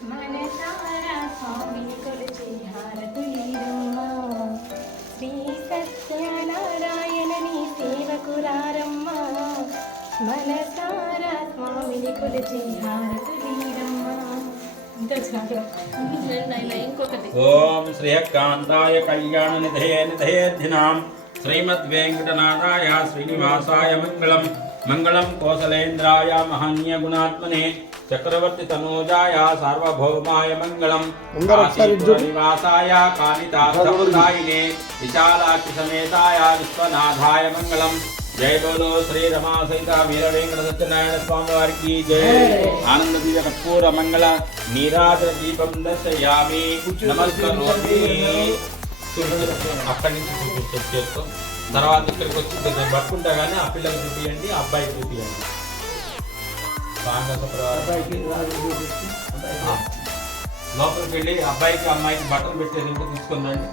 మనసారా స్వామిని కొలిచి హారతులీరమ్మా శ్రీ సత్యనారాయణని సేవకురారమ్మా మనసారా స్వామిని కొలిచి హారతులీరమ్మా. ఇంకొకటి ఓం శ్రీకాంతాయ కళ్యాణ నిధేర్ధినాం శ్రీమద్వేంకటనాథాయ శ్రీనివాసాయ మంగళం మంగళం కోసలేంద్రాయ మహనీయ గుణాత్మనే చక్రవర్తి తనూజాయ సార్వభౌమాయ మంగళం నివాసాయ కాళితార్థప్రదాయినే విశాలాక్షి సమేతాయ విశ్వనాథాయ మంగళం. జయ బోలో శ్రీ రమా సహిత వీర వెంకట సత్యనారాయణ స్వామి వారికి జయ. ఆనంద దివ్య కర్పూర మంగళ నీరాజ దీపం దర్శయామి నమస్కరోమి. అక్కడి నుంచి చూపించేస్తాం. తర్వాత ఇక్కడికి వచ్చి పట్టుకుంటా కానీ ఆ పిల్లకి చూపించండి, ఆ అబ్బాయికి చూపించండి. లోపలికి వెళ్ళి అబ్బాయికి అమ్మాయికి బట్టలు పెట్టేది ఉంటే తీసుకుందండి.